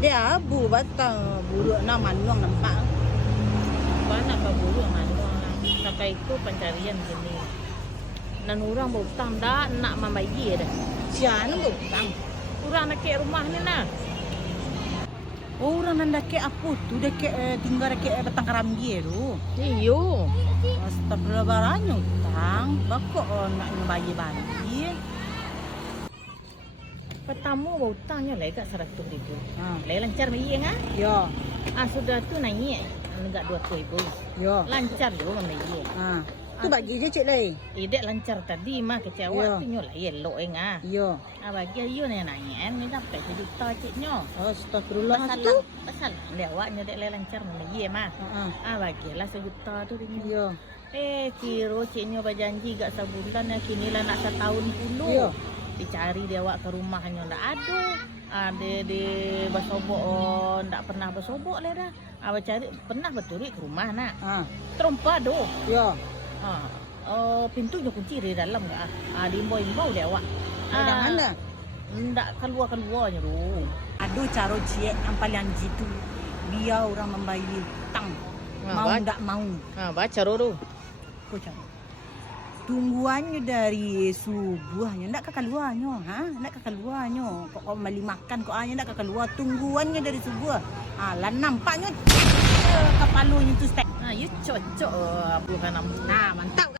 Dia abu batang buruk na manuang nampak. Banyak ke buruk manuang. Saka itu pencarian gini. Dan orang berhutang dah nak membayi dah. Siapa butang? Orang nak ke rumah ni nah. Orang nanda ke apa tu dek tinggal dek batang karamgi tu. Iyo. Astagfirullah baranya utang. Bakok nak membayi bayi. Pertama berhutangnya lagi kat 100,000. Ha. Lagi lancar bayi ngah. Ya. Sudah tu naik enggak 200,000. Ya. Lancar juga membayi. Ha. Tu bagi je cik lai. Dek lancar tadi mah kecewa Ya. tu nyolah elok ngah. Ya. Bagi ayo ni naik ni dapat 1 juta ciknyo. Astagfirullah tu. Pasal lewatnya dek lancar membayi mah. Ha. Bagilah 1 juta tu dia. Ya. Kira ciknyo berjanji gak sebulan kini lah nak setahun puluh. Ya. Dicari dia awak ke rumahnya ndak ada. Dia bersobok ndak pernah bersobok lah dah. Cari pernah berturi ke rumah nak. Ha. Terompa doh. Ya. Pintunya kunci di dalam enggak? Diimbau-imbau dia awak. Dari mana? Ndak keluar-keluarnya tu. Aduh cara cik yang paling jitu. Biar orang membayar hutang. Mau ndak mau. Baca tu. Kau cara. Tungguannya dari subuhnya ndak keluarnya, ndak keluarnya. Kok mali makan kok hanya ndak keluar. Tungguannya dari subuh. Lah nampaknya kepalunya tu stek. Ya cocok bukan Nah, mantap.